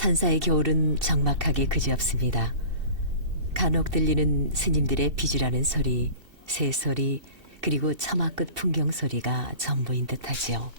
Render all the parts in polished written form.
산사의 겨울은 적막하기 그지없습니다. 간혹 들리는 스님들의 비주라는 소리, 새소리, 그리고 처마 끝 풍경 소리가 전부인 듯하지요.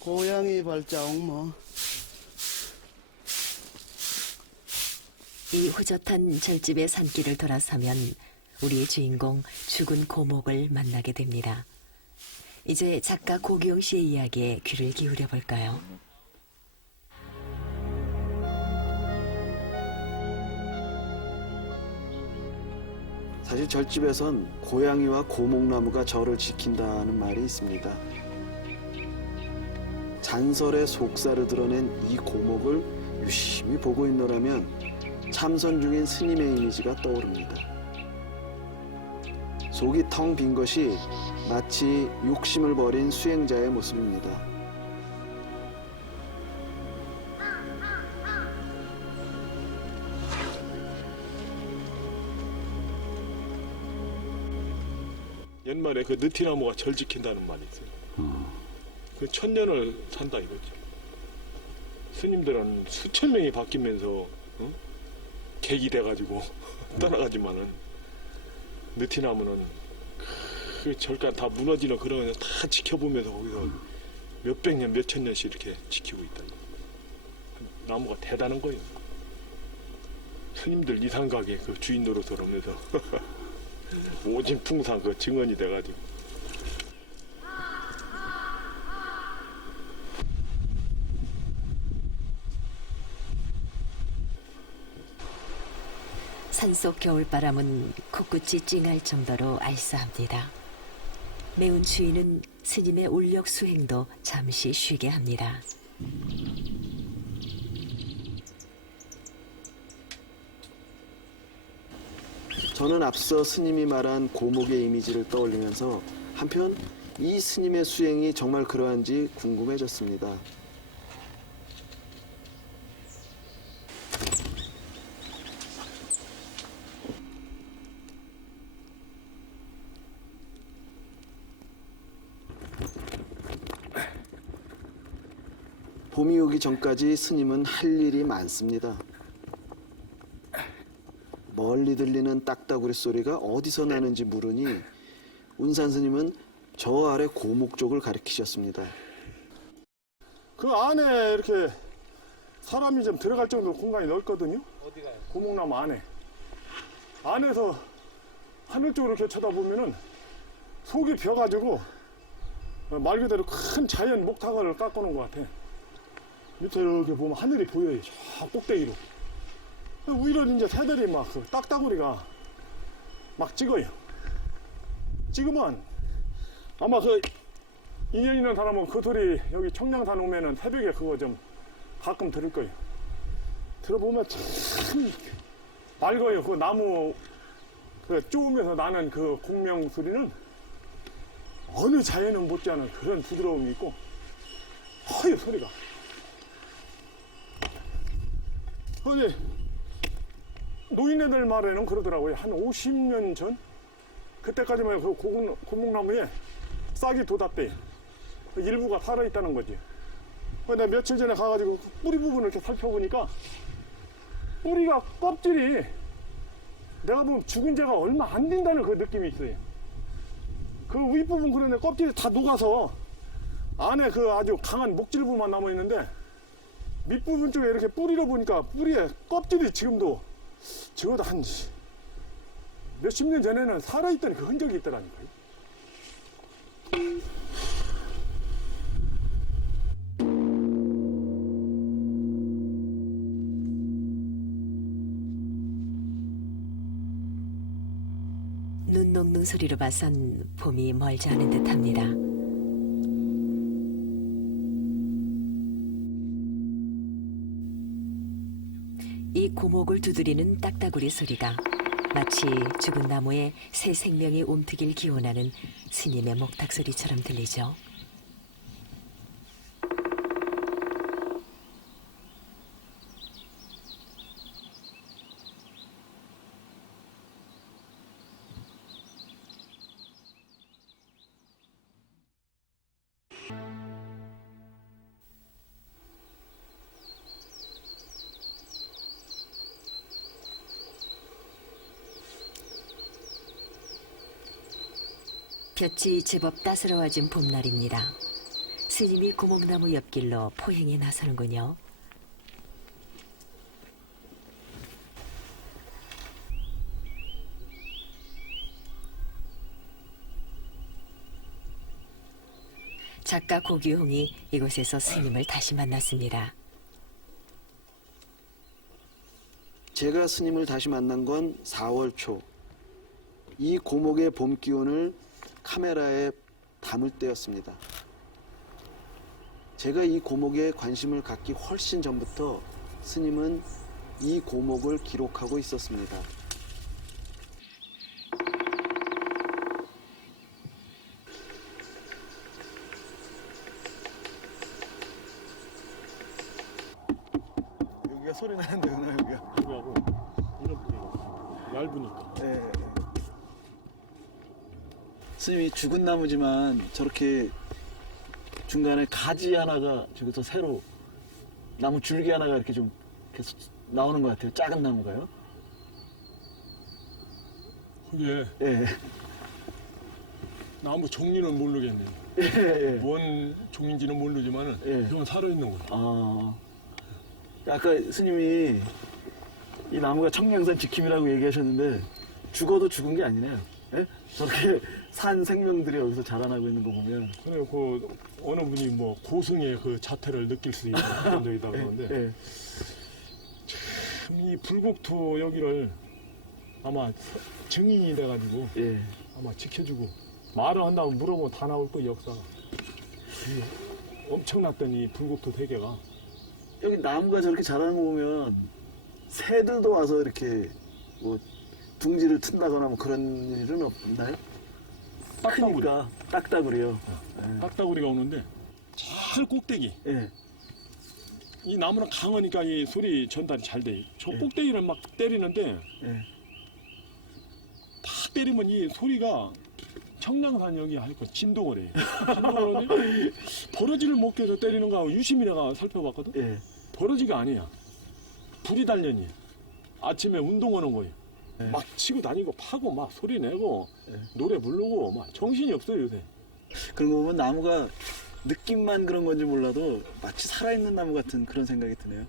고양이 발자국 뭐. 이 후젓한 절집의 산길을 돌아서면 우리의 주인공 죽은 고목을 만나게 됩니다. 이제 작가 고기영 씨의 이야기에 귀를 기울여 볼까요? 사실 절집에선 고양이와 고목나무가 저를 지킨다는 말이 있습니다. 잔설의 속살을 드러낸 이 고목을 유심히 보고 있노라면 참선 중인 스님의 이미지가 떠오릅니다. 속이 텅 빈 것이 마치 욕심을 버린 수행자의 모습입니다. 옛말에 그 느티나무가 절 지킨다는 말이 있어요. 그 천년을 산다 이거죠. 스님들은 수천 명이 바뀌면서 객이 돼가지고 떠나가지만은 느티나무는 그 절간 다 무너지는 그런 거 다 지켜보면서 거기서 몇백 년, 몇천 년씩 이렇게 지키고 있다. 나무가 대단한 거예요. 스님들 이상가게 그 주인 노릇을 하면서 오진풍상 그 증언이 돼가지고. 산속 겨울바람은 코끝이 찡할 정도로 알싸합니다. 매운 추위는 스님의 울력 수행도 잠시 쉬게 합니다. 저는 앞서 스님이 말한 고목의 이미지를 떠올리면서 한편 이 스님의 수행이 정말 그러한지 궁금해졌습니다. 봄이 오기 전까지 스님은 할 일이 많습니다. 멀리 들리는 딱따구리 소리가 어디서 나는지 물으니 운산 스님은 저 아래 고목 쪽을 가리키셨습니다. 그 안에 이렇게 사람이 좀 들어갈 정도로 공간이 넓거든요. 어디가요? 고목나무 안에. 안에서 하늘 쪽으로 이렇게 쳐다보면은 속이 벼가지고 말 그대로 큰 자연 목탁을 깎아놓은 것 같아. 밑에 이렇게 보면 하늘이 보여요. 저 꼭대기로. 위로 이제 새들이 막 그 딱따구리가 막 찍어요. 찍으면 아마 그 인연 있는 사람은 그 소리 여기 청량산 오면은 새벽에 그거 좀 가끔 들을 거예요. 들어보면 참 맑아요. 그 나무 그 쪼으면서 나는 그 공명 소리는 어느 자연은 못지않은 그런 부드러움이 있고 허요 소리가. 근데 노인네들 말에는 그러더라고요. 한 50년 전 그때까지만 그 고목나무에 싹이 돋았대요. 그 일부가 살아있다는 거지. 내가 며칠 전에 가가지고 그 뿌리 부분을 이렇게 살펴보니까 뿌리가 껍질이 내가 보면 죽은 지가 얼마 안 된다는 그 느낌이 있어요. 그 윗부분 그런데 껍질이 다 녹아서 안에 그 아주 강한 목질부만 남아있는데 밑부분 쪽에 이렇게 뿌리로 보니까 뿌리에 껍질이 지금도 적어도 한 몇십 년 전에는 살아있던 그 흔적이 있더라니까요. 잡음 소리로 봐선 봄이 멀지 않은 듯합니다. 이 고목을 두드리는 딱따구리 소리가 마치 죽은 나무에 새 생명이 움트길 기원하는 스님의 목탁 소리처럼 들리죠. 볕이 제법 따스러워진 봄날입니다. 스님이 고목나무 옆길로 포행에 나서는군요. 작가 고규홍이 이곳에서 스님을 다시 만났습니다. 제가 스님을 다시 만난 건 4월 초. 이 고목의 봄 기운을 카메라에 담을 때였습니다. 제가 이 고목에 관심을 갖기 훨씬 전부터 스님은 이 고목을 기록하고 있었습니다. 여기가 소리 나는 데구나, 여기가. 이거하고 이렇게 얇으니까. 네. 스님이 죽은 나무지만 저렇게 중간에 가지 하나가 저기서 새로 나무 줄기 하나가 이렇게 좀 계속 나오는 것 같아요. 작은 나무가요. 그게 예. 나무 종류는 모르겠네. 예. 뭔 종인지는 모르지만은 예. 이건 살아있는 거야. 아. 아까 스님이 이 나무가 청량산 지킴이라고 얘기하셨는데 죽어도 죽은 게 아니네요. 예? 저렇게 산 생명들이 여기서 자라나고 있는 거 보면. 그래 그 어느 분이 뭐 고승의 그 자태를 느낄 수 있는 그런 적이다 그러는데 예. 참 이 불국토 여기를 아마 증인이 돼가지고 예. 아마 지켜주고 말을 한다고 물어보면 다 나올 거야 역사가. 이 엄청났던 이 불국토 대계가 여기 나무가 저렇게 자라는 거 보면 새들도 와서 이렇게 뭐 둥지를 튼다거나 뭐 그런 일은 없나요? 딱따구리. 크니까 딱따구리요. 딱따구리가 오는데 잘 꼭대기. 예. 이 나무는 강하니까 이 소리 전달이 잘 돼. 저 예. 꼭대기를 막 때리는데 예. 탁 때리면 이 소리가 청량산 여기 할거 진동을 해. 진동을 버러지를 못 껴서 때리는 거하고 유심히 내가 살펴봤거든. 예. 버러지가 아니야. 불이 단련이. 아침에 운동하는 거예요. 예. 막 치고 다니고 파고 막 소리 내고 예. 노래 부르고 막 정신이 없어요 요새. 그런 거 보면 나무가 느낌만 그런 건지 몰라도 마치 살아있는 나무 같은 그런 생각이 드네요.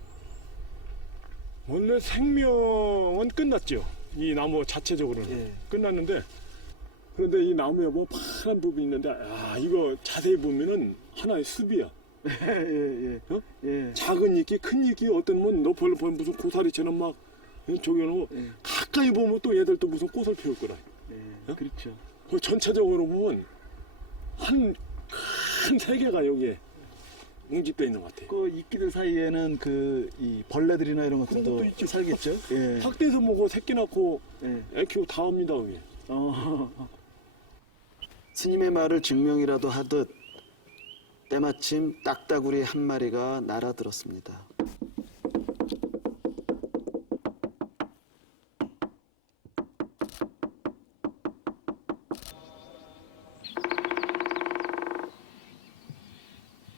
원래 생명은 끝났죠. 이 나무 자체적으로는 예. 끝났는데 그런데 이 나무에 뭐 파란 부분이 있는데 아 이거 자세히 보면은 하나의 습이야. 예, 예. 어? 예. 작은 이끼 큰 이끼 어떤 건 너펄너펄 무슨 고사리처럼 막 저기는 예. 가까이 보면 또 얘들 또 무슨 꽃을 피울 거라. 예. 그렇죠. 그 전체적으로 보면 한 큰 세계가 여기에 뭉집돼 있는 것 같아. 그 이끼들 사이에는 그 이 벌레들이나 이런 그런 것들도 것도 있죠. 살겠죠. 예. 학대에서 뭐고 새끼 낳고 예. 애 키우고 다 옵니다 여기. 스님의 말을 증명이라도 하듯 때마침 딱따구리 한 마리가 날아들었습니다.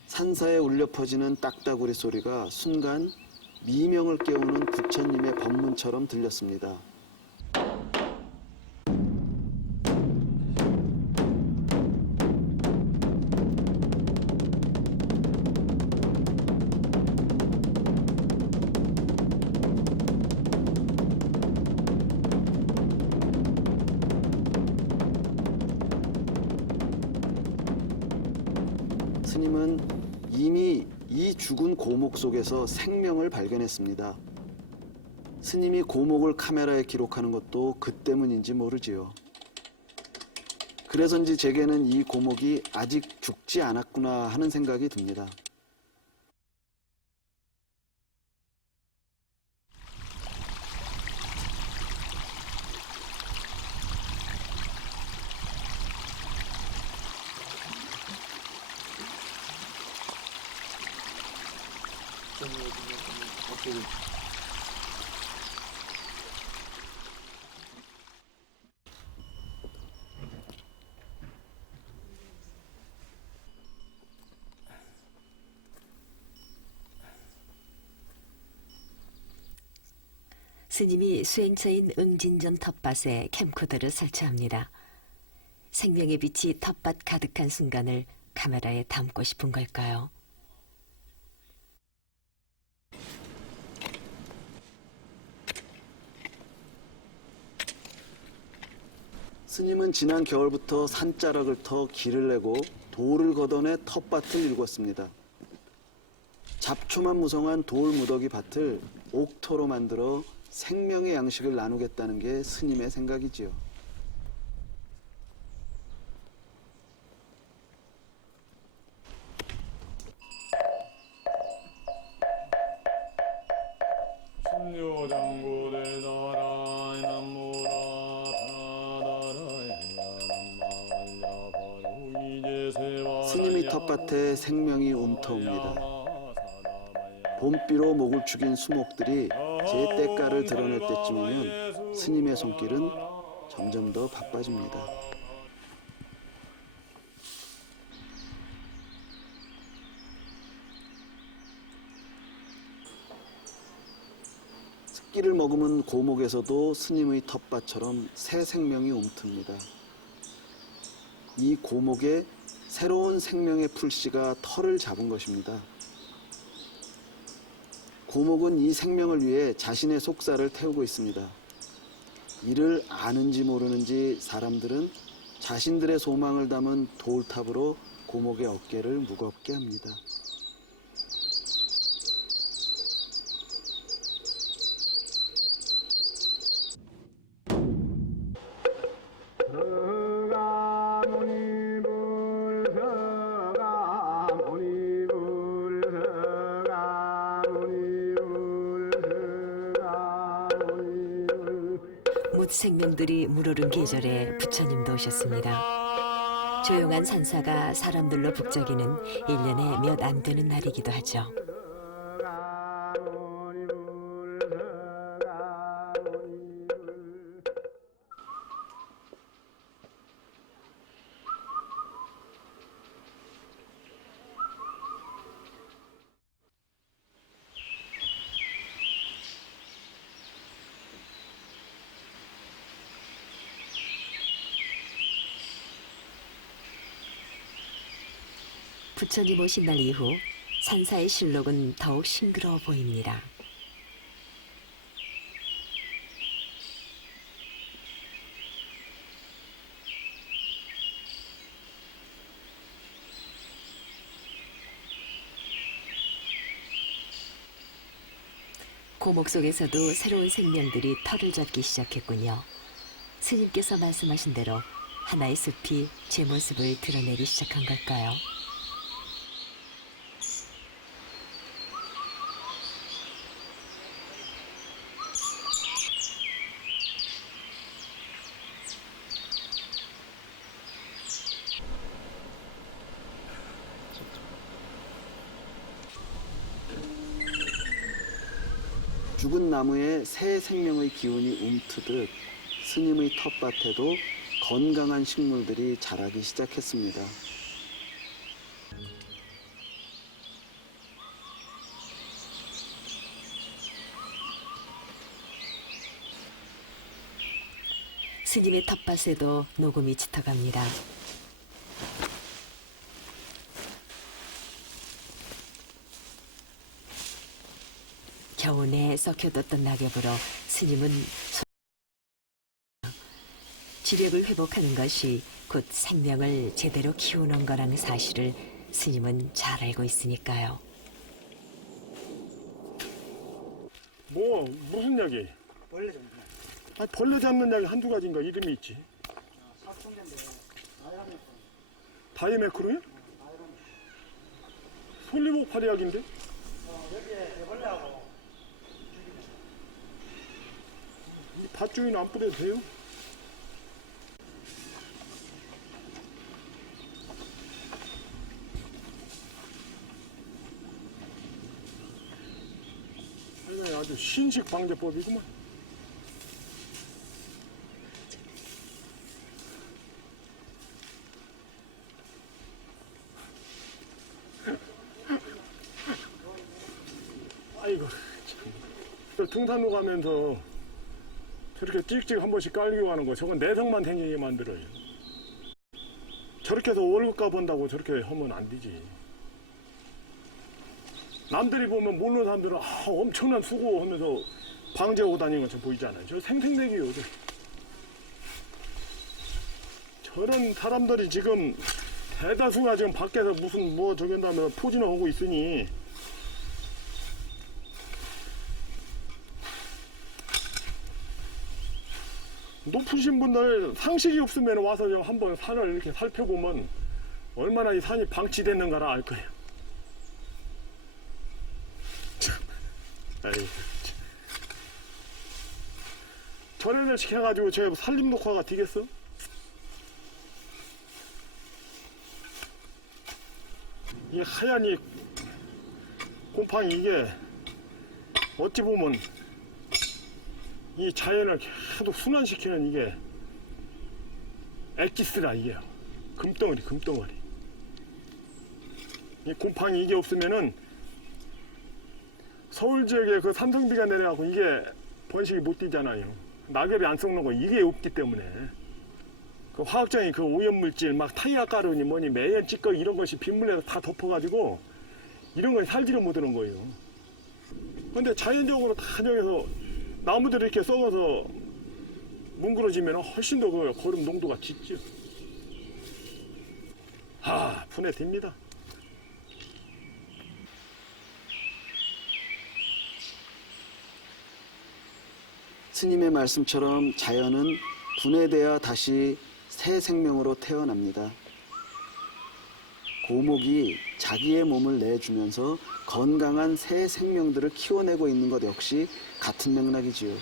산사에 울려 퍼지는 딱따구리 소리가 순간 미명을 깨우는 부처님의 법문처럼 들렸습니다. 스님은 이미 이 죽은 고목 속에서 생명을 발견했습니다. 스님이 고목을 카메라에 기록하는 것도 그 때문인지 모르지요. 그래서인지 제게는 이 고목이 아직 죽지 않았구나 하는 생각이 듭니다. 스님이 수행처인 응진전 텃밭에 캠코더를 설치합니다. 생명의 빛이 텃밭 가득한 순간을 카메라에 담고 싶은 걸까요? 스님은 지난 겨울부터 산자락을 터 길을 내고 돌을 걷어내 텃밭을 일궜습니다. 잡초만 무성한 돌 무더기 밭을 옥토로 만들어 생명의 양식을 나누겠다는 게 스님의 생각이지요. 스님의 텃밭에 생명이 움터옵니다. 봄비로 목을 축인 수목들이 제 때가를 드러낼 때쯤이면 스님의 손길은 점점 더 바빠집니다. 습기를 머금은 고목에서도 스님의 텃밭처럼 새 생명이 움틉니다. 이 고목에 새로운 생명의 풀씨가 털을 잡은 것입니다. 고목은 이 생명을 위해 자신의 속살을 태우고 있습니다. 이를 아는지 모르는지 사람들은 자신들의 소망을 담은 돌탑으로 고목의 어깨를 무겁게 합니다. 생명들이 물오른 계절에 부처님도 오셨습니다. 조용한 산사가 사람들로 북적이는 1년에 몇 안 되는 날이기도 하죠. 부처님 오신 날 이후 산사의 실록은 더욱 싱그러워 보입니다. 고목 속에서도 새로운 생명들이 털을 잡기 시작했군요. 스님께서 말씀하신 대로 하나의 숲이 제 모습을 드러내기 시작한 걸까요? 죽은 나무에 새 생명의 기운이 움트듯 스님의 텃밭에도 건강한 식물들이 자라기 시작했습니다. 스님의 텃밭에도 녹음이 짙어갑니다. 겨우내 썩혀뒀던 낙엽으로 스님은 지력을 회복하는 것이 곧 생명을 제대로 키우는 거라는 사실을 스님은 잘 알고 있으니까요. 뭐 무슨 약이? 벌레 좀. 아니, 벌레 잡는 약이 한두 가지인가 이름이 있지. 살충제인데 다이메크로요? 솔리복 파리약인데? 이 밭주인 안 뿌려도 돼요? 이거 아주 신식 방제법이구만. 아이고 참. 등산로 가면서 저렇게 찍찍 한 번씩 깔리고 가는 거 저건 내성만 생기게 만들어요. 저렇게 해서 월급 가본다고 저렇게 하면 안 되지. 남들이 보면 모르는 사람들은 엄청난 수고하면서 방제하고 다니는 것처럼 보이잖아요. 저 생생내기요. 저런 사람들이 지금 대다수가 지금 밖에서 무슨 뭐 저기 한다며 포진을 하고 있으니 높으신 분들 상식이 없으면 와서 좀 한번 산을 이렇게 살펴보면 얼마나 이 산이 방치됐는가를 알 거예요. 참, 아이고, 참. 절연을 시켜가지고 저 산림 녹화가 되겠어? 이 하얀 이 곰팡이 이게 어찌 보면 이 자연을 계속 순환시키는 이게 엑기스라 이게 금덩어리 금덩어리. 이 곰팡이 이게 없으면은 서울 지역에 그 삼성비가 내려가고 이게 번식이 못 되잖아요. 낙엽이 안 썩는 거 이게 없기 때문에 그 화학적인 그 오염물질 막 타이어 가루니 뭐니 매연 찌꺼기 이런 것이 빗물에서 다 덮어가지고 이런 건 살지를 못하는 거예요. 근데 자연적으로 다 저기서 나무들이 이렇게 썩어서 뭉그러지면 훨씬 더 그 거름 농도가 짙죠. 분해 됩니다. 스님의 말씀처럼 자연은 분해되어 다시 새 생명으로 태어납니다. 고목이 자기의 몸을 내주면서 건강한 새 생명들을 키워내고 있는 것 역시 같은 맥락이지요.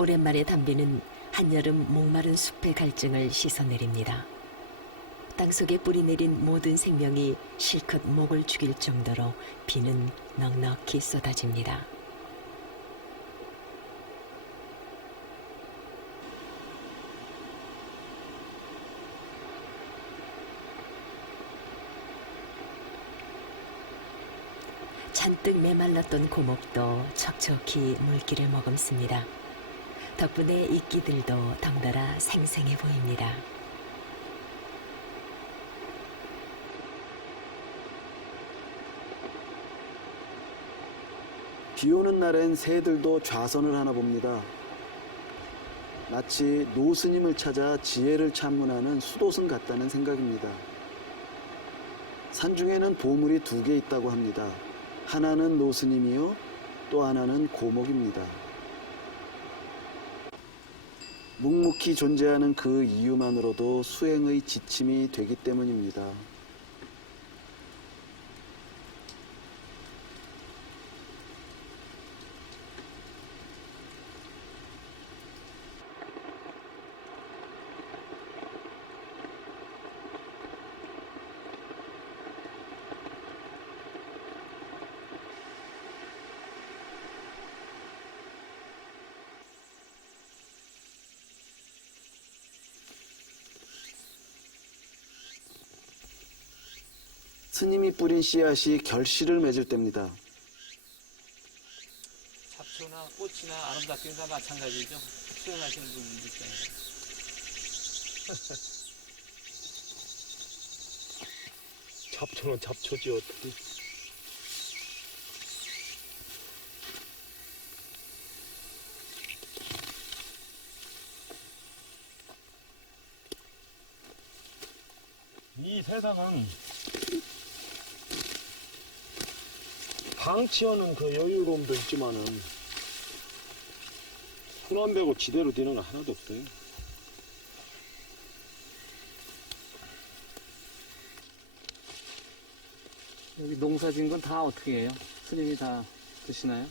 오랜만에 담비는 한여름 목마른 숲의 갈증을 씻어내립니다. 땅속에 뿌리내린 모든 생명이 실컷 목을 죽일 정도로 비는 넉넉히 쏟아집니다. 잔뜩 메말랐던 고목도 척척히 물기를 머금습니다. 덕분에 이끼들도 덩달아 생생해 보입니다. 비 오는 날엔 새들도 좌선을 하나 봅니다. 마치 노스님을 찾아 지혜를 참문하는 수도승 같다는 생각입니다. 산중에는 보물이 2개 있다고 합니다. 하나는 노스님이요, 또 하나는 고목입니다. 묵묵히 존재하는 그 이유만으로도 수행의 지침이 되기 때문입니다. 스님이 뿌린 씨앗이 결실을 맺을 때입니다. 잡초나 꽃이나 아름답게 다 마찬가지죠. 수행하시는 분들 있잖아요. 잡초는 잡초지 어떻게. 이 세상은 방치하는 그 여유로움도 있지만은 손 안 대고 지대로 되는 건 하나도 없어요. 여기 농사진 건 다 어떻게 해요? 스님이 다 드시나요?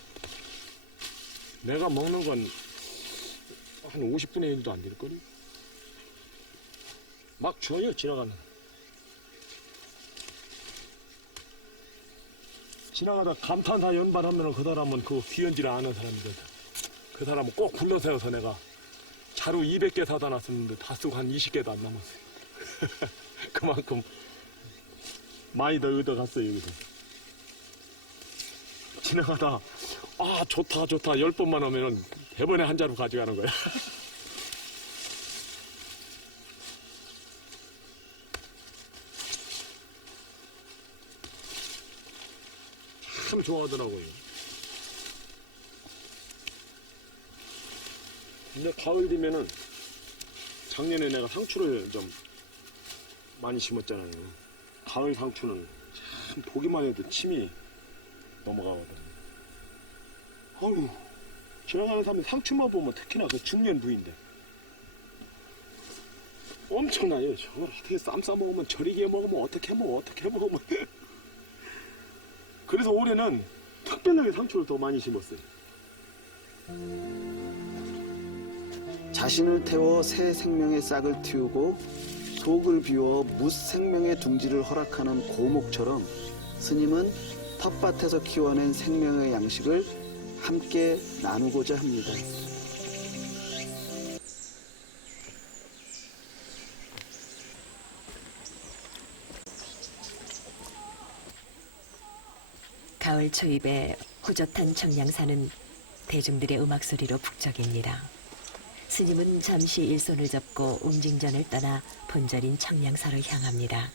내가 먹는 건 한 50분의 1도 안 될거리. 막 줘요, 지나가는. 지나가다 감탄사 연발하면 그 사람은 그 귀연지를 아는 사람이거든. 그 사람은 꼭 불러세워서 내가 자루 200개 사다 놨었는데 다 쓰고 한 20개도 안 남았어요. 그만큼 많이 더 얻어갔어요, 여기서. 지나가다 아 좋다 10번만 하면은 대번에 한 자루 가져가는 거야. 참 좋아하더라고요. 근데 가을 되면은 작년에 내가 상추를 좀 많이 심었잖아요. 가을 상추는 참 보기만 해도 침이 넘어가거든. 아유, 지나가는 사람이 상추만 보면 특히나 그 중년 부인데 엄청나요. 저걸 어떻게 쌈 싸먹으면 절이게 먹으면 어떻게 먹으면 그래서 올해는 특별하게 상추를 더 많이 심었어요. 자신을 태워 새 생명의 싹을 틔우고 속을 비워 무생명의 둥지를 허락하는 고목처럼 스님은 텃밭에서 키워낸 생명의 양식을 함께 나누고자 합니다. 가을 초입에 호젓한 청량산은 대중들의 음악 소리로 북적입니다. 스님은 잠시 일손을 잡고 웅징전을 떠나 본절인 청량사로 향합니다.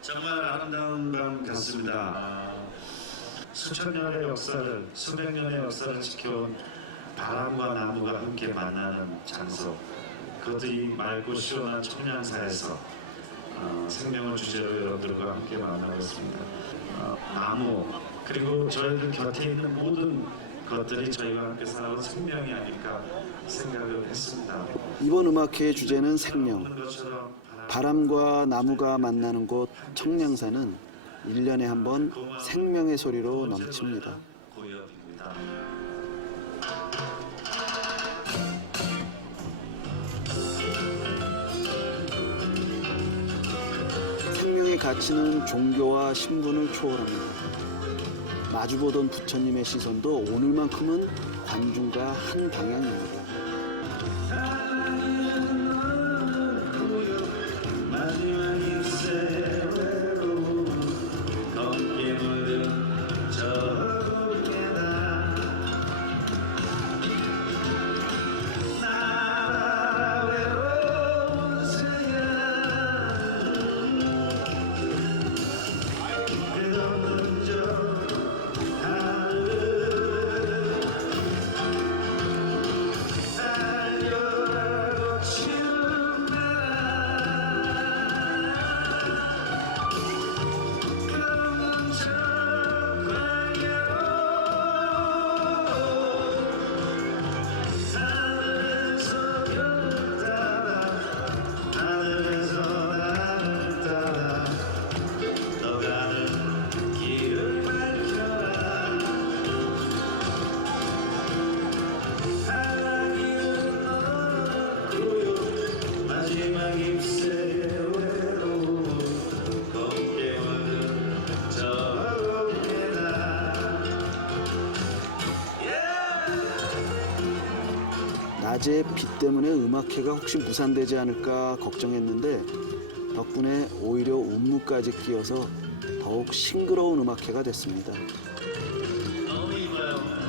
정말 아름다운 밤 같습니다. 수천 년의 역사를, 수백 년의 역사를 지켜온 바람과 나무가 함께 만나는 장소, 그것도 이 맑고 시원한 청량사에서 생명을 주제로 여러분들과 함께 만나고 있습니다. 나무 그리고 저희들 곁에 있는 모든 것들이 저희와 함께 살아온 생명이 아닐까 생각을 했습니다. 이번 음악회의 주제는 생명. 먹는 것처럼 바람과 나무가 만나는 곳 청량산은 1년에 한 번 생명의 소리로 넘칩니다. 고역입니다. 생명의 가치는 종교와 신분을 초월합니다. 마주보던 부처님의 시선도 오늘만큼은 관중과 한 방향입니다. 낮에 비 때문에 음악회가 혹시 무산되지 않을까 걱정했는데 덕분에 오히려 운무까지 끼어서 더욱 싱그러운 음악회가 됐습니다. 너무 이뻐요.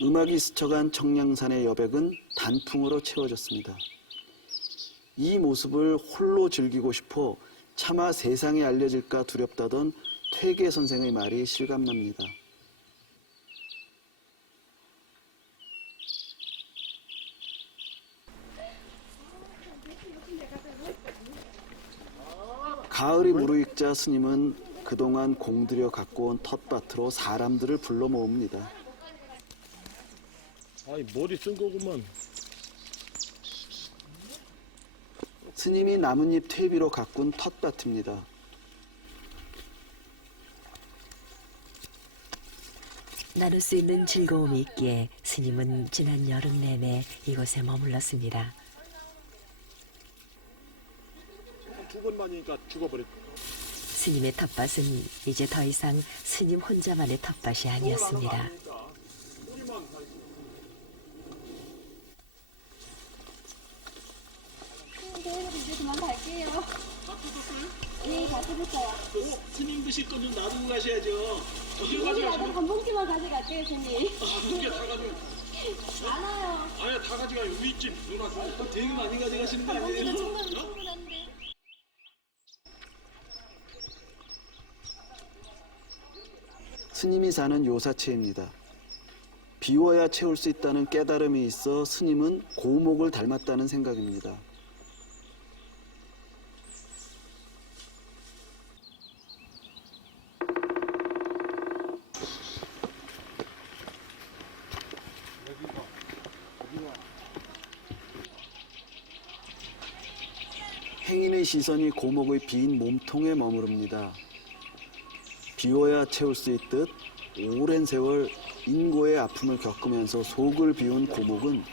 음악이 스쳐간 청량산의 여백은 단풍으로 채워졌습니다. 이 모습을 홀로 즐기고 싶어 차마 세상에 알려질까 두렵다던 퇴계 선생의 말이 실감납니다. 가을이 무르익자 스님은 그동안 공들여 갖고 온 텃밭으로 사람들을 불러 모읍니다. 아이 머리 쓴 거구만. 스님이 나뭇잎 퇴비로 가꾼 텃밭입니다. 나눌 수 있는 즐거움이 있기에 스님은 지난 여름 내내 이곳에 머물렀습니다. 두 번만이니까 죽어버렸다. 스님의 텃밭은 이제 더 이상 스님 혼자만의 텃밭이 아니었습니다. 이제 그만 갈게요. 네, 다 뜯었어요. 스님 드실 건 좀 놔두고 가셔야죠. 우리 아들 한 봉지만 가져갈게요, 손님. 두개 다 가져. 많아요. 아예 다 가져가요. 윗집 누나. 되게 많이 가져가시는 거 한 봉지는 아니에요? 충분한데. 스님이 사는 요사체입니다. 비워야 채울 수 있다는 깨달음이 있어 스님은 고목을 닮았다는 생각입니다. 행인의 시선이 고목의 빈 몸통에 머무릅니다. 비워야 채울 수 있듯 오랜 세월 인고의 아픔을 겪으면서 속을 비운 고목은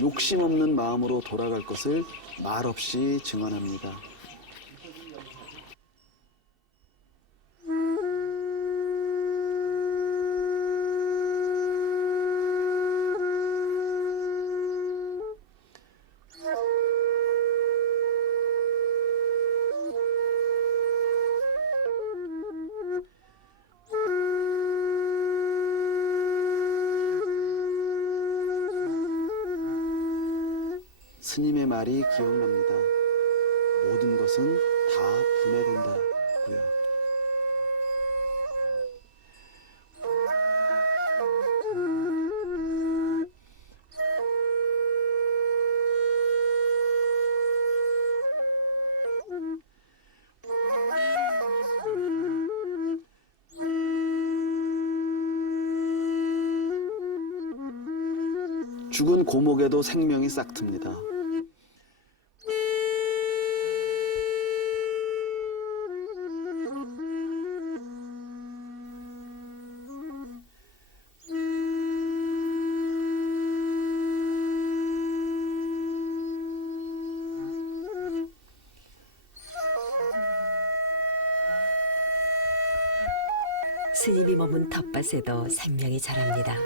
욕심 없는 마음으로 돌아갈 것을 말없이 증언합니다. 스님의 말이 기억납니다. 모든 것은 다 분해된다고요. 죽은 고목에도 생명이 싹틉니다. 스님이 머문 텃밭에도 생명이 자랍니다.